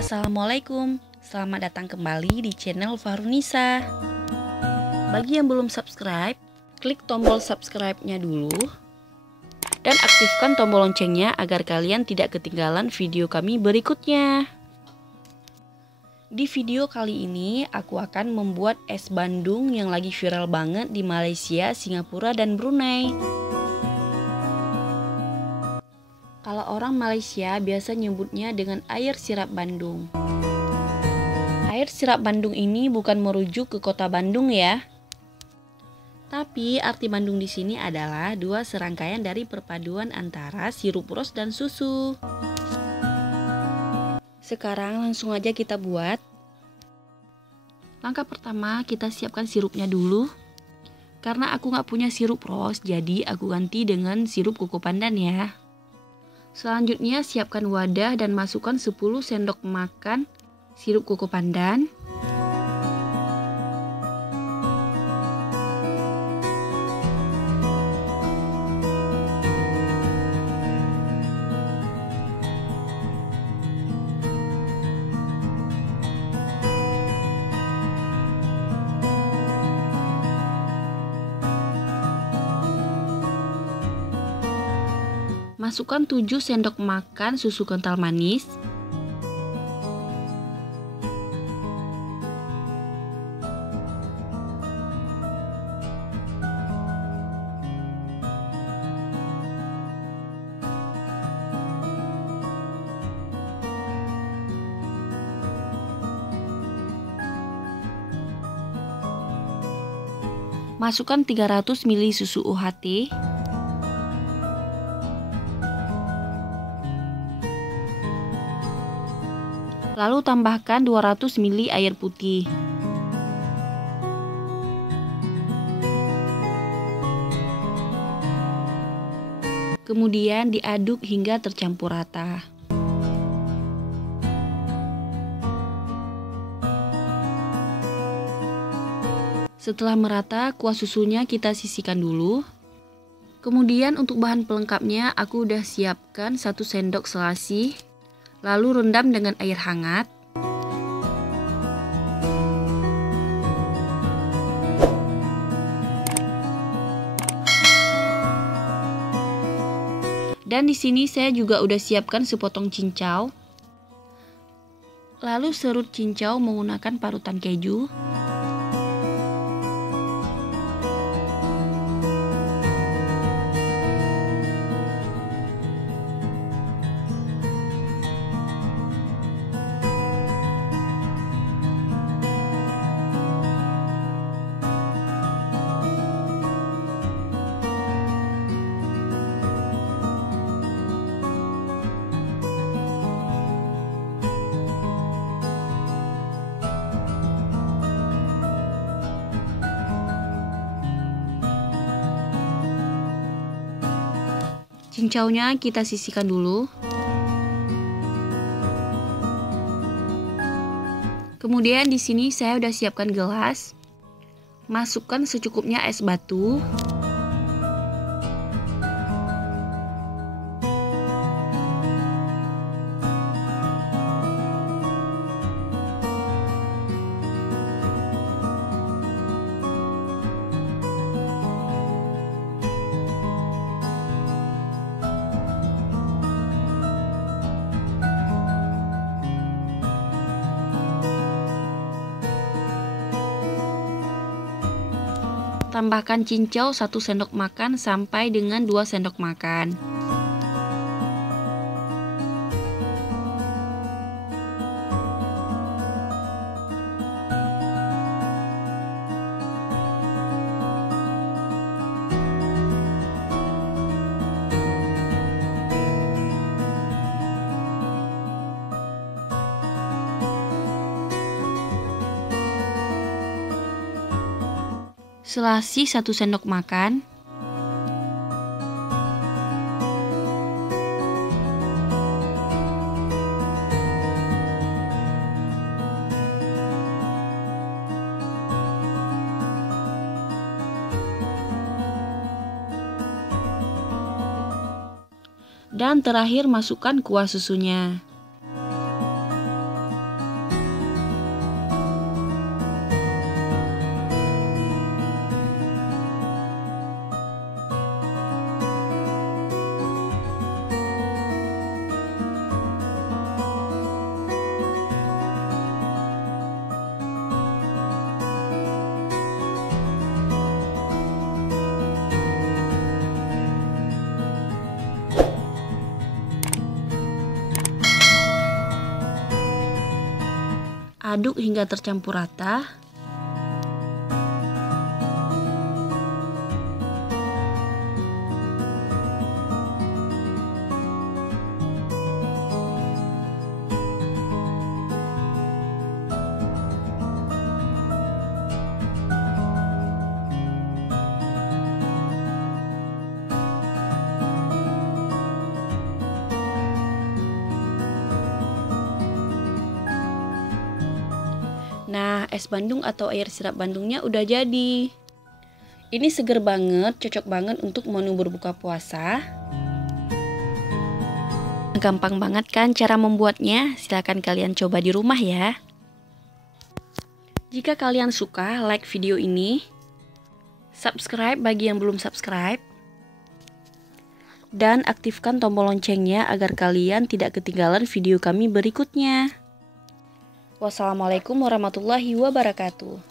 Assalamualaikum, selamat datang kembali di channel Farunisa. Bagi yang belum subscribe, klik tombol subscribe-nya dulu dan aktifkan tombol loncengnya agar kalian tidak ketinggalan video kami berikutnya. Di video kali ini aku akan membuat es bandung yang lagi viral banget di Malaysia, Singapura, dan Brunei. Kalau orang Malaysia biasa nyebutnya dengan air sirap Bandung. Air sirap Bandung ini bukan merujuk ke kota Bandung ya. Tapi arti Bandung di sini adalah dua serangkaian dari perpaduan antara sirup ros dan susu. Sekarang langsung aja kita buat. Langkah pertama kita siapkan sirupnya dulu. Karena aku nggak punya sirup ros, jadi aku ganti dengan sirup koko pandan ya. Selanjutnya siapkan wadah dan masukkan 10 sendok makan sirup koko pandan. Masukkan 7 sendok makan susu kental manis. Masukkan 300 ml susu UHT. Lalu tambahkan 200 ml air putih. Kemudian diaduk hingga tercampur rata. Setelah merata, kuah susunya kita sisihkan dulu. Kemudian untuk bahan pelengkapnya aku udah siapkan 1 sendok selasi. Lalu rendam dengan air hangat. Dan di sini saya juga udah siapkan sepotong cincau. Lalu serut cincau menggunakan parutan keju. Cincaunya kita sisihkan dulu. Kemudian di sini saya udah siapkan gelas. Masukkan secukupnya es batu. Tambahkan cincau 1 sendok makan sampai dengan 2 sendok makan. Selasi 1 sendok makan. Dan terakhir masukkan kuah susunya. Aduk hingga tercampur rata. Nah, es Bandung atau air sirap Bandungnya udah jadi. Ini seger banget, cocok banget untuk menu berbuka puasa. Gampang banget kan cara membuatnya? Silahkan kalian coba di rumah ya. Jika kalian suka, like video ini, subscribe bagi yang belum subscribe, dan aktifkan tombol loncengnya agar kalian tidak ketinggalan video kami berikutnya. Wassalamualaikum warahmatullahi wabarakatuh.